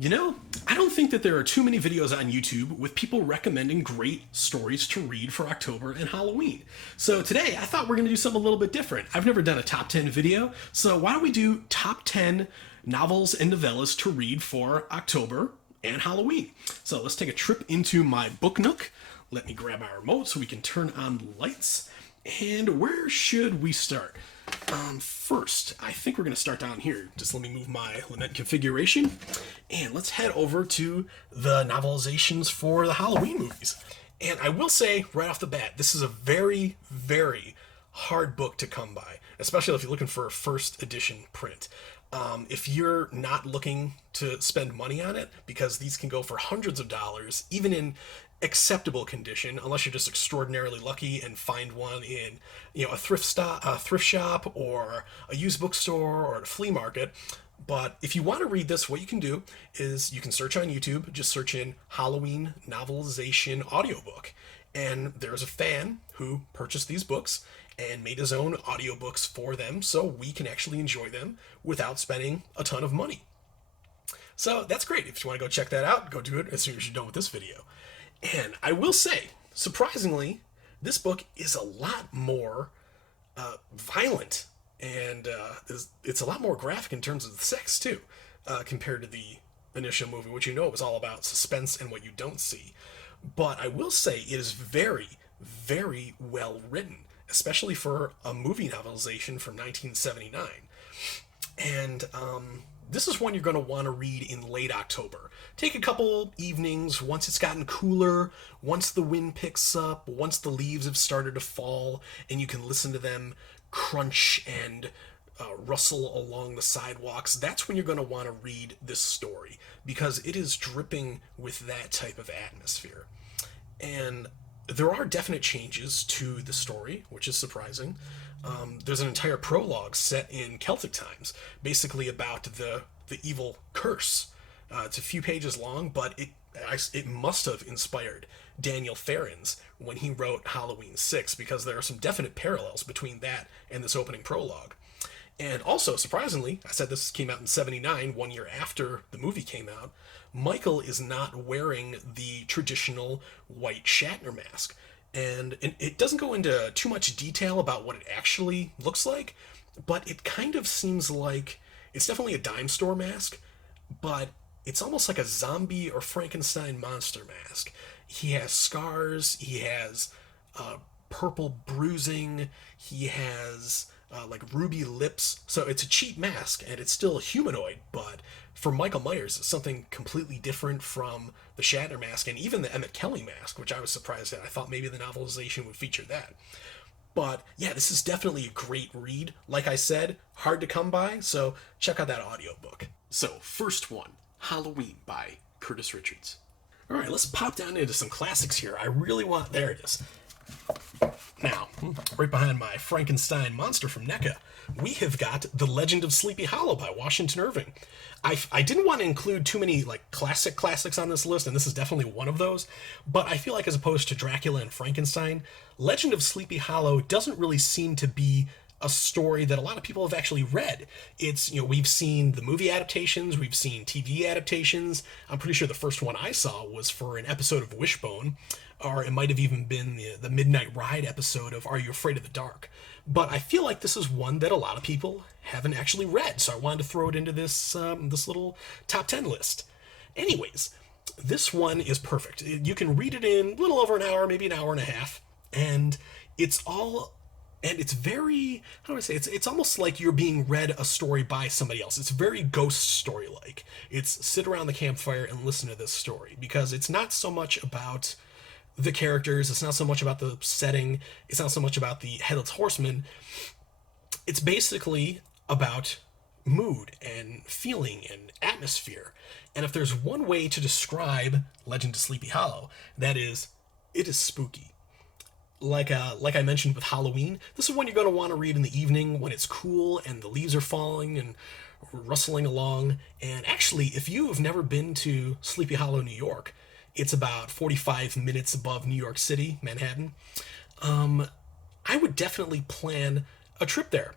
You know, I don't think that there are too many videos on YouTube with people recommending great stories to read for October and Halloween. So today I thought we're going to do something a little bit different. I've never done a top 10 video, so why don't we do top 10 novels and novellas to read for October and Halloween. So let's take a trip into my book nook. Let me grab my remote so we can turn on the lights. And where should we start? First, I think we're going to start down here. Just let me move my lament configuration. And let's head over to the novelizations for the Halloween movies. And I will say right off the bat, this is a very, very hard book to come by, especially if you're looking for a first edition print. If you're not looking to spend money on it, because these can go for hundreds of dollars, even in acceptable condition, unless you're just extraordinarily lucky and find one in, a thrift shop or a used bookstore or at a flea market. But if you want to read this, what you can do is you can search on YouTube, just search in Halloween novelization audiobook. And there's a fan who purchased these books and made his own audiobooks for them so we can actually enjoy them without spending a ton of money. So that's great. If you want to go check that out, go do it as soon as you're done with this video. And I will say, surprisingly, this book is a lot more violent, and it's a lot more graphic in terms of the sex, too, compared to the initial movie, which was all about suspense and what you don't see. But I will say it is very, very well written, especially for a movie novelization from 1979. And this is one you're going to want to read in late October. Take a couple evenings once it's gotten cooler, once the wind picks up, once the leaves have started to fall, and you can listen to them crunch and rustle along the sidewalks. That's when you're going to want to read this story, because it is dripping with that type of atmosphere. And there are definite changes to the story, which is surprising. There's an entire prologue set in Celtic times, basically about the evil curse. It's a few pages long, but it must have inspired Daniel Farrens when he wrote Halloween 6, because there are some definite parallels between that and this opening prologue. And also, surprisingly, I said this came out in 79, 1 year after the movie came out, Michael is not wearing the traditional white Shatner mask. And it doesn't go into too much detail about what it actually looks like, but it kind of seems like it's definitely a dime store mask, but it's almost like a zombie or Frankenstein monster mask. He has scars, he has purple bruising, he has like ruby lips. So it's a cheap mask, and it's still humanoid, but for Michael Myers, it's something completely different from the Shatner mask and even the Emmett Kelly mask, which I was surprised at. I thought maybe the novelization would feature that. But yeah, this is definitely a great read. Like I said, hard to come by, so check out that audiobook. So, first one, Halloween by Curtis Richards. All right, let's pop down into some classics here. There it is. Now, right behind my Frankenstein monster from NECA, we have got The Legend of Sleepy Hollow by Washington Irving. I didn't want to include too many classics on this list, and this is definitely one of those, but I feel like as opposed to Dracula and Frankenstein, Legend of Sleepy Hollow doesn't really seem to be a story that a lot of people have actually read. It's, we've seen the movie adaptations, we've seen TV adaptations. I'm pretty sure the first one I saw was for an episode of Wishbone, or it might have even been the Midnight Ride episode of Are You Afraid of the Dark? But I feel like this is one that a lot of people haven't actually read, so I wanted to throw it into this little top 10 list. Anyways, this one is perfect. You can read it in a little over an hour, maybe an hour and a half, and it's very, how do I say, it's almost like you're being read a story by somebody else. It's very ghost story-like. It's sit around the campfire and listen to this story, because it's not so much about the characters, it's not so much about the setting, it's not so much about the Headless Horseman. It's basically about mood and feeling and atmosphere. And if there's one way to describe Legend of Sleepy Hollow, that is, it is spooky. Like I mentioned with Halloween, this is one you're going to want to read in the evening when it's cool and the leaves are falling and rustling along. And actually, if you have never been to Sleepy Hollow, New York, it's about 45 minutes above New York City, Manhattan. I would definitely plan a trip there.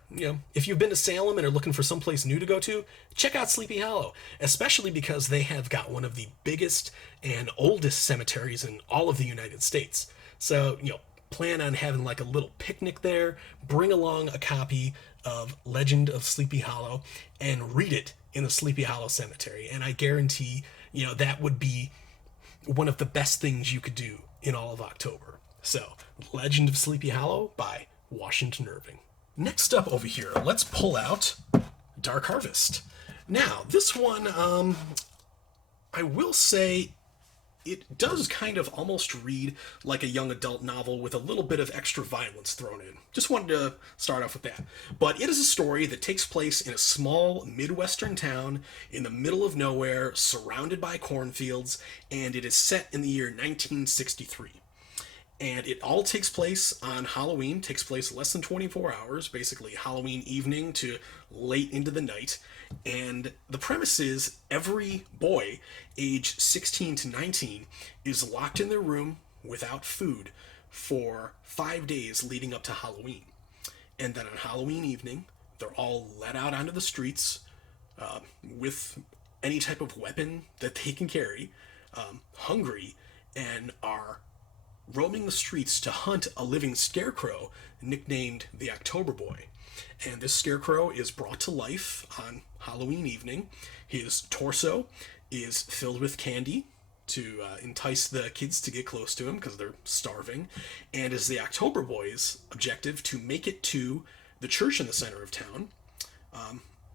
If you've been to Salem and are looking for someplace new to go to, check out Sleepy Hollow, especially because they have got one of the biggest and oldest cemeteries in all of the United States. So, plan on having like a little picnic there, bring along a copy of Legend of Sleepy Hollow and read it in the Sleepy Hollow Cemetery. And I guarantee, that would be one of the best things you could do in all of October. So, Legend of Sleepy Hollow by Washington Irving. Next up over here, let's pull out Dark Harvest. Now, this one, I will say it does kind of almost read like a young adult novel with a little bit of extra violence thrown in. Just wanted to start off with that. But it is a story that takes place in a small Midwestern town in the middle of nowhere, surrounded by cornfields, and it is set in the year 1963. And it all takes place on Halloween, takes place less than 24 hours, basically Halloween evening to late into the night. And the premise is every boy age 16 to 19 is locked in their room without food for 5 days leading up to Halloween. And then on Halloween evening, they're all let out onto the streets with any type of weapon that they can carry, hungry, and are roaming the streets to hunt a living scarecrow nicknamed the October Boy. And this scarecrow is brought to life on Halloween evening. His torso is filled with candy to entice the kids to get close to him because they're starving. And is the October Boy's objective to make it to the church in the center of town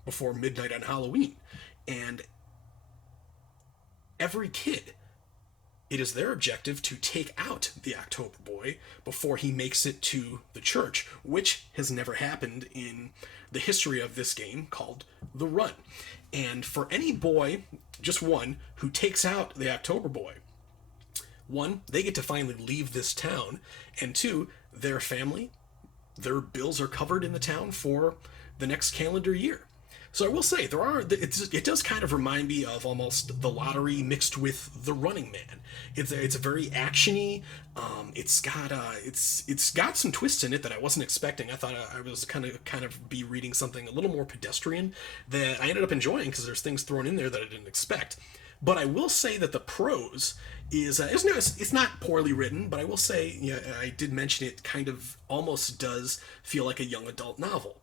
before midnight on Halloween. And every kid, it is their objective to take out the October Boy before he makes it to the church, which has never happened in the history of this game called The Run. And for any boy, just one, who takes out the October Boy, one, they get to finally leave this town, and two, their family, their bills are covered in the town for the next calendar year. So I will say, it does kind of remind me of almost The Lottery mixed with The Running Man. It's a very actiony. It's got some twists in it that I wasn't expecting. I thought I was kind of be reading something a little more pedestrian that I ended up enjoying because there's things thrown in there that I didn't expect. But I will say that the prose it's not poorly written, but I will say, I did mention it kind of almost does feel like a young adult novel,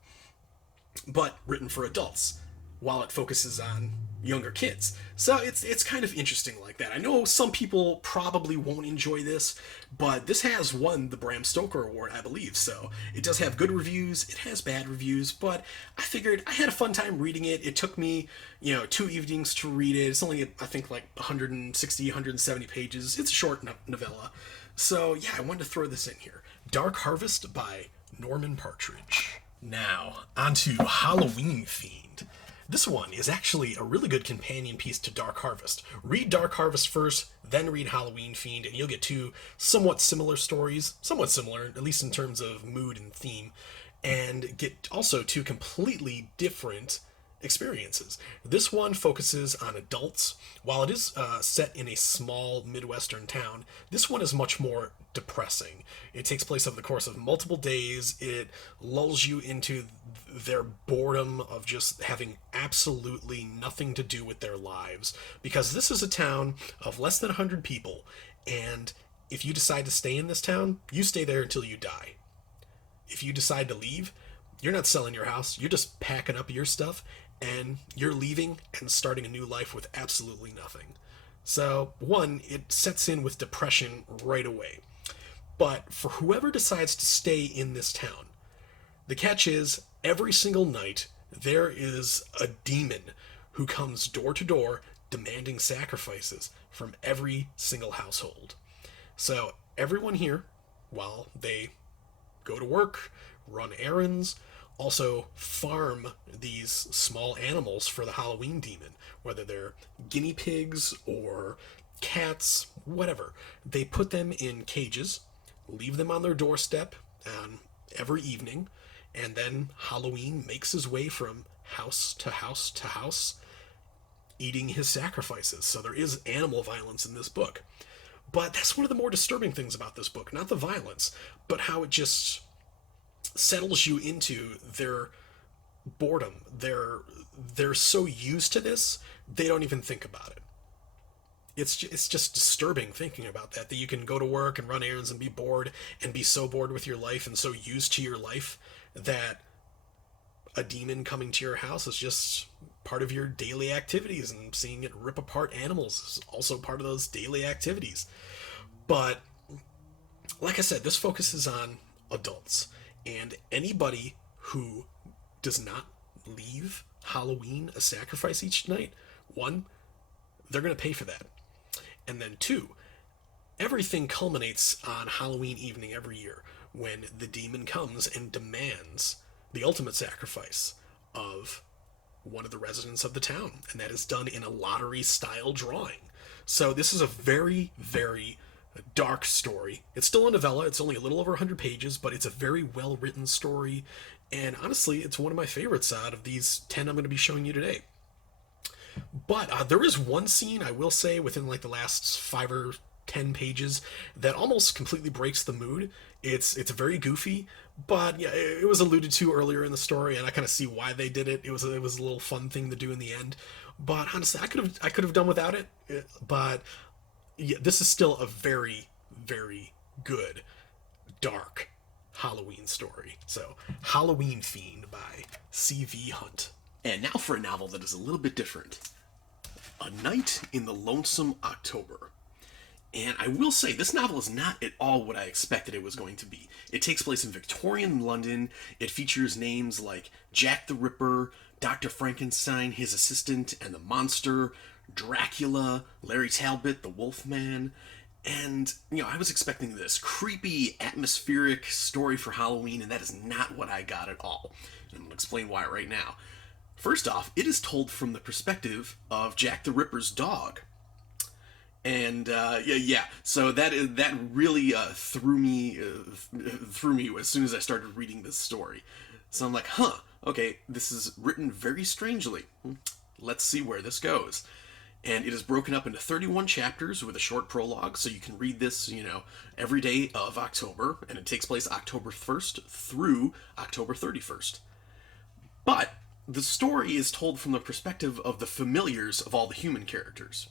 but written for adults, while it focuses on younger kids. So it's kind of interesting like that. I know some people probably won't enjoy this, but this has won the Bram Stoker Award, I believe. So it does have good reviews. It has bad reviews, but I figured I had a fun time reading it. It took me, 2 evenings to read it. It's only, I think, like 160, 170 pages. It's a short novella. So yeah, I wanted to throw this in here. Dark Harvest by Norman Partridge. Now, onto Halloween Fiend. This one is actually a really good companion piece to Dark Harvest. Read Dark Harvest first, then read Halloween Fiend, and you'll get two somewhat similar stories, somewhat similar, at least in terms of mood and theme, and get also two completely different experiences. This one focuses on adults. While it is set in a small Midwestern town, this one is much more depressing. It takes place over the course of multiple days. It lulls you into their boredom of just having absolutely nothing to do with their lives, because this is a town of less than 100 people, and if you decide to stay in this town, you stay there until you die. If you decide to leave, you're not selling your house, you're just packing up your stuff and you're leaving and starting a new life with absolutely nothing. So, one, it sets in with depression right away. But for whoever decides to stay in this town, the catch is, every single night, there is a demon who comes door to door demanding sacrifices from every single household. So everyone here, while they go to work, run errands, also farm these small animals for the Halloween demon, whether they're guinea pigs or cats, whatever. They put them in cages, leave them on their doorstep every evening, and then Halloween makes his way from house to house to house, eating his sacrifices. So there is animal violence in this book. But that's one of the more disturbing things about this book. Not the violence, but how it just settles you into their boredom. They're so used to this, they don't even think about it. It's just disturbing thinking about that you can go to work and run errands and be bored and be so bored with your life and so used to your life that a demon coming to your house is just part of your daily activities, and seeing it rip apart animals is also part of those daily activities. But like I said, this focuses on adults, and anybody who does not leave Halloween a sacrifice each night, one, they're going to pay for that. And then two, everything culminates on Halloween evening every year when the demon comes and demands the ultimate sacrifice of one of the residents of the town, and that is done in a lottery style drawing. So this is a very, very dark story. It's still a novella. It's only a little over 100 pages, but it's a very well written story, and honestly, it's one of my favorites out of these 10 I'm going to be showing you today. But there is one scene, I will say, within like the last 5 or 10 pages that almost completely breaks the mood. It's very goofy, but yeah, it was alluded to earlier in the story, and I kind of see why they did it. It was a little fun thing to do in the end. But honestly, I could have done without it. But yeah, this is still a very, very good, dark Halloween story. So, Halloween Fiend by C.V. Hunt. And now for a novel that is a little bit different. A Night in the Lonesome October. And I will say, this novel is not at all what I expected it was going to be. It takes place in Victorian London. It features names like Jack the Ripper, Dr. Frankenstein, his assistant, and the monster, Dracula, Larry Talbot, the Wolfman. And, I was expecting this creepy, atmospheric story for Halloween, and that is not what I got at all. And I'm going to explain why right now. First off, it is told from the perspective of Jack the Ripper's dog. And so that really threw me as soon as I started reading this story. So I'm like, okay, this is written very strangely. Let's see where this goes. And it is broken up into 31 chapters with a short prologue, so you can read this, every day of October, and it takes place October 1st through October 31st. But the story is told from the perspective of the familiars of all the human characters.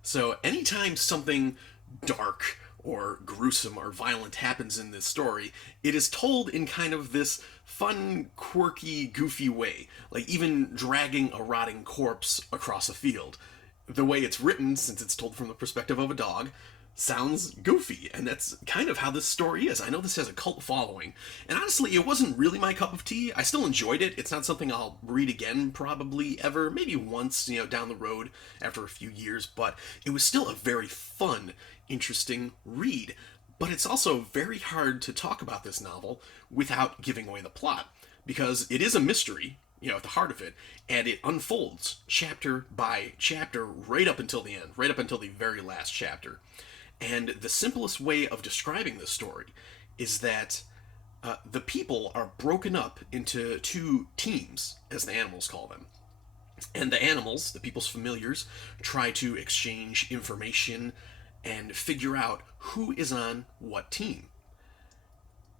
So anytime something dark or gruesome or violent happens in this story, it is told in kind of this fun, quirky, goofy way, like even dragging a rotting corpse across a field. The way it's written, since it's told from the perspective of a dog, sounds goofy, and that's kind of how this story is. I know this has a cult following, and honestly, it wasn't really my cup of tea. I still enjoyed it. It's not something I'll read again, probably, ever. Maybe once, down the road after a few years, but it was still a very fun, interesting read. But it's also very hard to talk about this novel without giving away the plot, because it is a mystery, at the heart of it, and it unfolds chapter by chapter right up until the end, right up until the very last chapter. And the simplest way of describing this story is that the people are broken up into two teams, as the animals call them. And the animals, the people's familiars, try to exchange information and figure out who is on what team.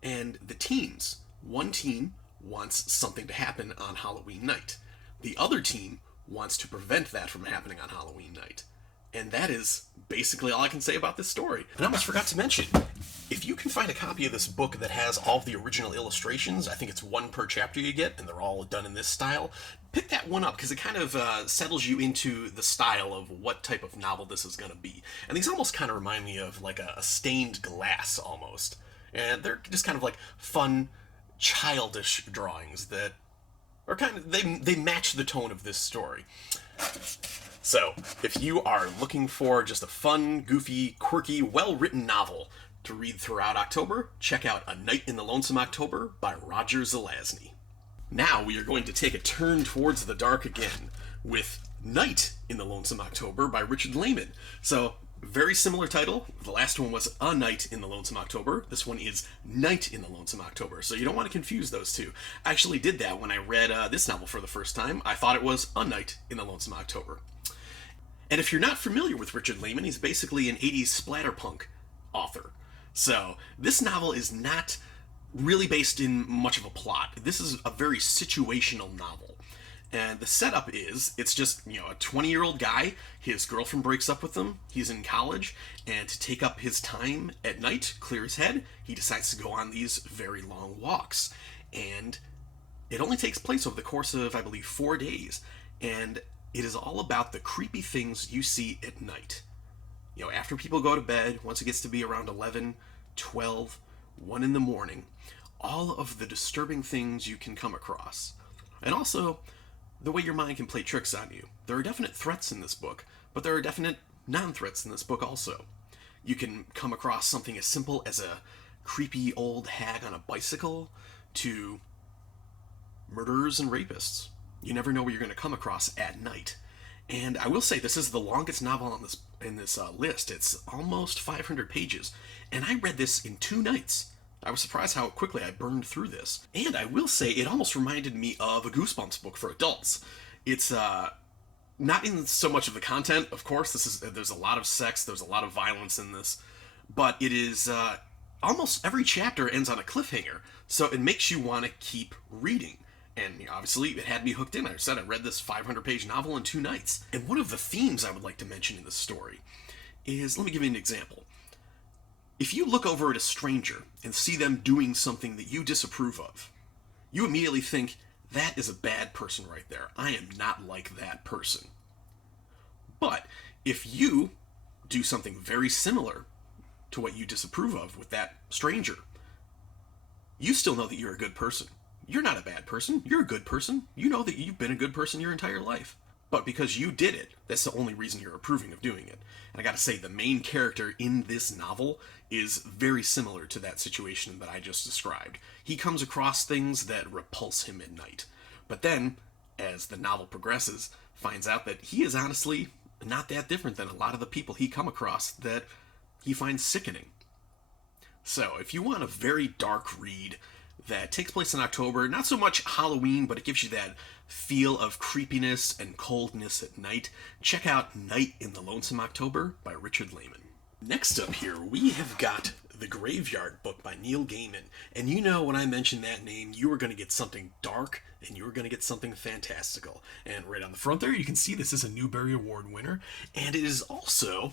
And the teams, one team wants something to happen on Halloween night. The other team wants to prevent that from happening on Halloween night. And that is basically all I can say about this story. And I almost forgot to mention, if you can find a copy of this book that has all of the original illustrations, I think it's one per chapter you get, and they're all done in this style, pick that one up, because it kind of settles you into the style of what type of novel this is going to be. And these almost kind of remind me of like a stained glass, almost. And they're just kind of like fun, childish drawings that are kind of, they match the tone of this story. So, if you are looking for just a fun, goofy, quirky, well-written novel to read throughout October, check out A Night in the Lonesome October by Roger Zelazny. Now we are going to take a turn towards the dark again with Night in the Lonesome October by Richard Lehman. So, very similar title. The last one was A Night in the Lonesome October. This one is Night in the Lonesome October. So you don't want to confuse those two. I actually did that when I read this novel for the first time. I thought it was A Night in the Lonesome October. And if you're not familiar with Richard Lehman, he's basically an 80s splatterpunk author. So this novel is not really based in much of a plot. This is a very situational novel. And the setup is, it's just, a 20-year-old guy, his girlfriend breaks up with him, he's in college, and to take up his time at night, clear his head, he decides to go on these very long walks. And it only takes place over the course of, I believe, 4 days. And it is all about the creepy things you see at night. After people go to bed, once it gets to be around 11, 12, 1 in the morning, all of the disturbing things you can come across. And also, the way your mind can play tricks on you. There are definite threats in this book, but there are definite non-threats in this book also. You can come across something as simple as a creepy old hag on a bicycle to murderers and rapists. You never know what you're going to come across at night. And I will say, this is the longest novel on this list. It's almost 500 pages, and I read this in 2 nights. I was surprised how quickly I burned through this. And I will say, it almost reminded me of a Goosebumps book for adults. It's not in so much of the content, of course. There's a lot of sex, there's a lot of violence in this, but it is almost every chapter ends on a cliffhanger, so it makes you want to keep reading. And obviously, it had me hooked in. I said I read this 500-page novel in 2 nights. And one of the themes I would like to mention in this story is, let me give you an example. If you look over at a stranger and see them doing something that you disapprove of, you immediately think, that is a bad person right there. I am not like that person. But if you do something very similar to what you disapprove of with that stranger, you still know that you're a good person. You're not a bad person. You're a good person. You know that you've been a good person your entire life. But because you did it, that's the only reason you're approving of doing it. And I gotta say, the main character in this novel is very similar to that situation that I just described. He comes across things that repulse him at night. But then, as the novel progresses, finds out that he is honestly not that different than a lot of the people he come across that he finds sickening. So, if you want a very dark read that takes place in October, not so much Halloween, but it gives you that feel of creepiness and coldness at night, check out Night in the Lonesome October by Richard Lehman. Next up here, we have got The Graveyard Book by Neil Gaiman. And when I mention that name, you are going to get something dark, and you are going to get something fantastical. And right on the front there, you can see this is a Newbery Award winner. And it is also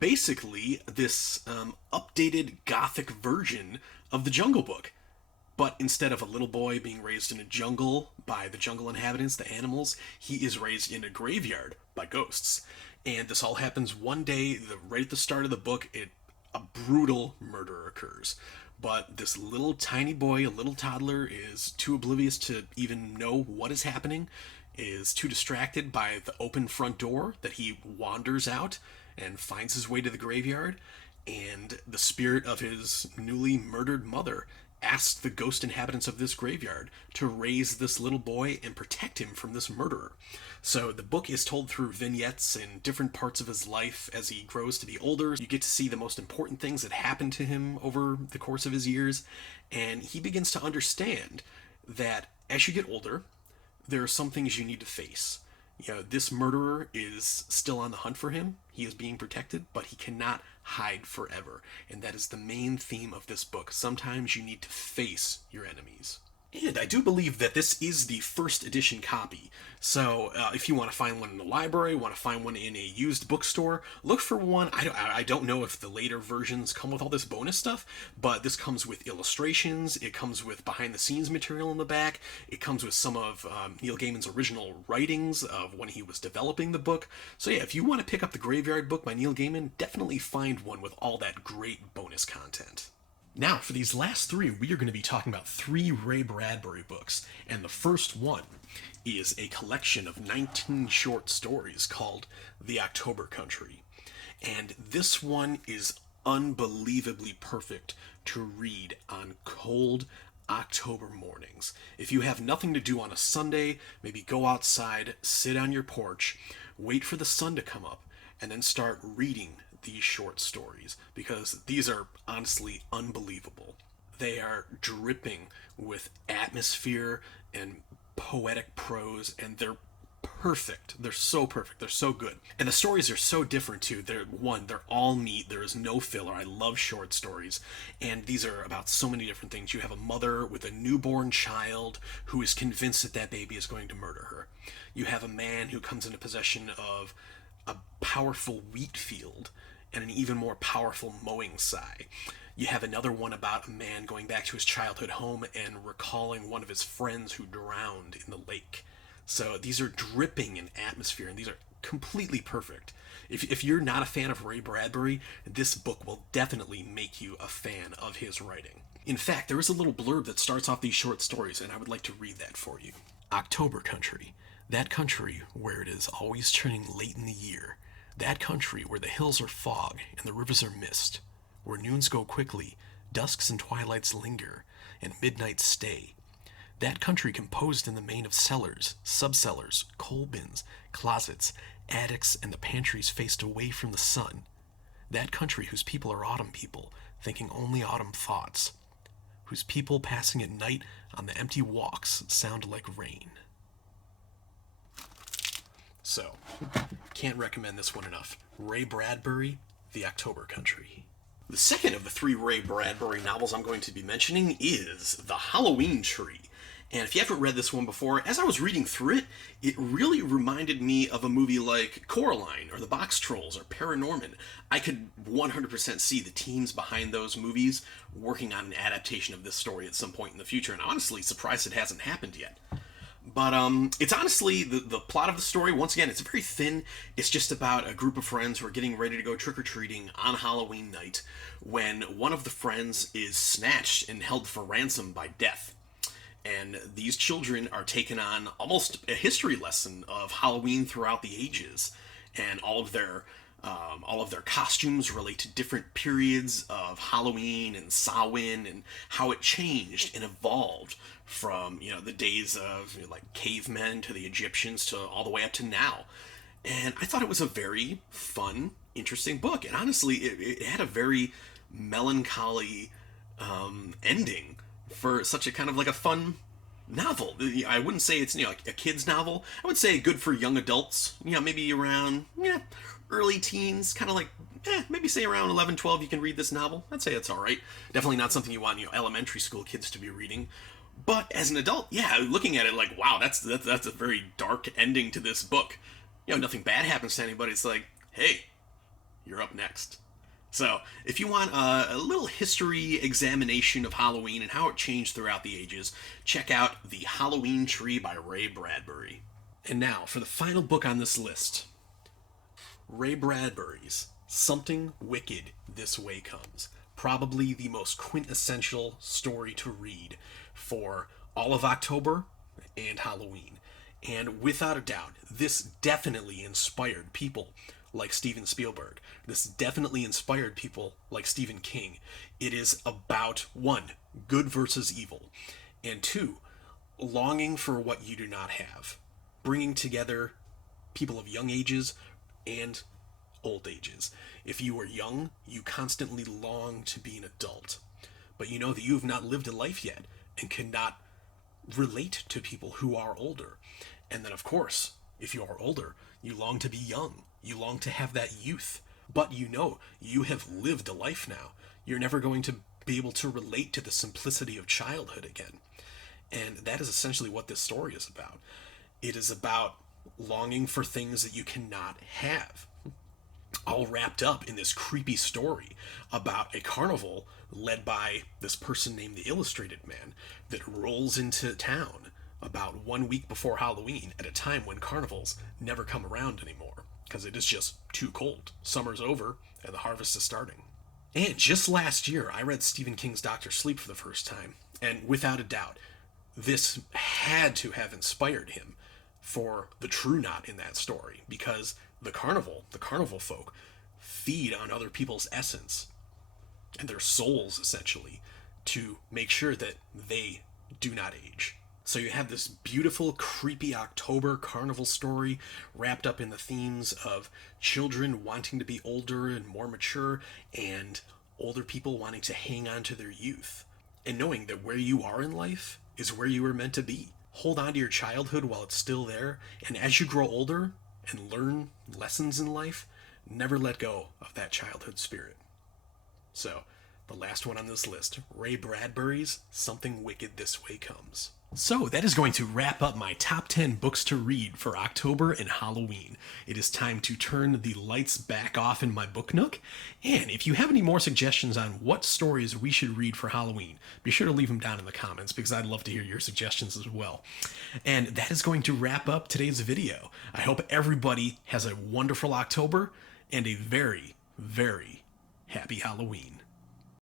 basically this updated gothic version of The Jungle Book. But instead of a little boy being raised in a jungle by the jungle inhabitants, the animals, he is raised in a graveyard by ghosts. And this all happens one day, right at the start of the book, a brutal murder occurs. But this little tiny boy, a little toddler, is too oblivious to even know what is happening, is too distracted by the open front door that he wanders out and finds his way to the graveyard. And the spirit of his newly murdered mother asked the ghost inhabitants of this graveyard to raise this little boy and protect him from this murderer. So the book is told through vignettes in different parts of his life as he grows to be older. You get to see the most important things that happened to him over the course of his years, and he begins to understand that as you get older, there are some things you need to face. This murderer is still on the hunt for him. He is being protected, but he cannot hide forever. And that is the main theme of this book. Sometimes you need to face your enemies. And I do believe that this is the first edition copy. So if you want to find one in the library, want to find one in a used bookstore, look for one. I don't know if the later versions come with all this bonus stuff, but this comes with illustrations. It comes with behind-the-scenes material in the back. It comes with some of Neil Gaiman's original writings of when he was developing the book. So yeah, if you want to pick up The Graveyard Book by Neil Gaiman, definitely find one with all that great bonus content. Now, for these last 3, we are going to be talking about 3 Ray Bradbury books, and the first one is a collection of 19 short stories called The October Country. And this one is unbelievably perfect to read on cold October mornings. If you have nothing to do on a Sunday, maybe go outside, sit on your porch, wait for the sun to come up, and then start reading these short stories, because these are honestly unbelievable. They are dripping with atmosphere and poetic prose, and they're perfect. They're so perfect. They're so good. And the stories are so different too. They're all meat. There is no filler. I love short stories. And these are about so many different things. You have a mother with a newborn child who is convinced that that baby is going to murder her. You have a man who comes into possession of a powerful wheat field and an even more powerful mowing scythe. You have another one about a man going back to his childhood home and recalling one of his friends who drowned in the lake. So these are dripping in atmosphere, and these are completely perfect. If you're not a fan of Ray Bradbury, this book will definitely make you a fan of his writing. In fact, there is a little blurb that starts off these short stories, and I would like to read that for you. October country. That country where it is always turning late in the year. That country where the hills are fog and the rivers are mist. Where noons go quickly, dusks and twilights linger, and midnights stay. That country composed in the main of cellars, subcellars, coal bins, closets, attics, and the pantries faced away from the sun. That country whose people are autumn people, thinking only autumn thoughts. Whose people passing at night on the empty walks sound like rain. So, can't recommend this one enough. Ray Bradbury, The October Country. The second of the three Ray Bradbury novels I'm going to be mentioning is The Halloween Tree. And if you haven't read this one before, as I was reading through it, it really reminded me of a movie like Coraline or The Box Trolls or Paranorman. I could 100% see the teams behind those movies working on an adaptation of this story at some point in the future, and I'm honestly surprised it hasn't happened yet. But it's honestly, the plot of the story, once again, it's very thin. It's just about a group of friends who are getting ready to go trick-or-treating on Halloween night when one of the friends is snatched and held for ransom by death. And these children are taken on almost a history lesson of Halloween throughout the ages, and all of their costumes relate to different periods of Halloween and Samhain and how it changed and evolved from the days of like cavemen to the Egyptians to all the way up to now. And I thought it was a very fun, interesting book, and honestly, it had a very melancholy ending for such a kind of like a fun novel. I wouldn't say it's like a kid's novel. I would say good for young adults. Maybe around early teens, kind of like maybe say around 11, 12 you can read this novel. I'd say it's all right. Definitely not something you want elementary school kids to be reading. But as an adult, looking at it like, wow, that's a very dark ending to this book. Nothing bad happens to anybody. It's like, hey, you're up next. So, if you want a little history examination of Halloween and how it changed throughout the ages, check out The Halloween Tree by Ray Bradbury. And now, for the final book on this list, Ray Bradbury's Something Wicked This Way Comes. Probably the most quintessential story to read for all of October and Halloween. And without a doubt, this definitely inspired people like Steven Spielberg. This definitely inspired people like Stephen King. It is about, one, good versus evil, and two, longing for what you do not have. Bringing together people of young ages and old ages. If you are young, you constantly long to be an adult, but you know that you have not lived a life yet and cannot relate to people who are older. And then, of course, if you are older, you long to be young. You long to have that youth. But you have lived a life now. You're never going to be able to relate to the simplicity of childhood again. And that is essentially what this story is about. It is about longing for things that you cannot have. All wrapped up in this creepy story about a carnival led by this person named the Illustrated Man that rolls into town about 1 week before Halloween at a time when carnivals never come around anymore because it is just too cold. Summer's over and the harvest is starting. And just last year, I read Stephen King's Dr. Sleep for the first time, and without a doubt, this had to have inspired him for the true knot in that story, because the carnival folk, feed on other people's essence and their souls, essentially, to make sure that they do not age. So you have this beautiful, creepy October carnival story wrapped up in the themes of children wanting to be older and more mature, and older people wanting to hang on to their youth, and knowing that where you are in life is where you were meant to be. hold on to your childhood while it's still there, and as you grow older and learn lessons in life, never let go of that childhood spirit. So, the last one on this list, Ray Bradbury's Something Wicked This Way Comes. So, that is going to wrap up my top 10 books to read for October and Halloween. It is time to turn the lights back off in my book nook. And if you have any more suggestions on what stories we should read for Halloween, be sure to leave them down in the comments because I'd love to hear your suggestions as well. And that is going to wrap up today's video. I hope everybody has a wonderful October and a very, very happy Halloween.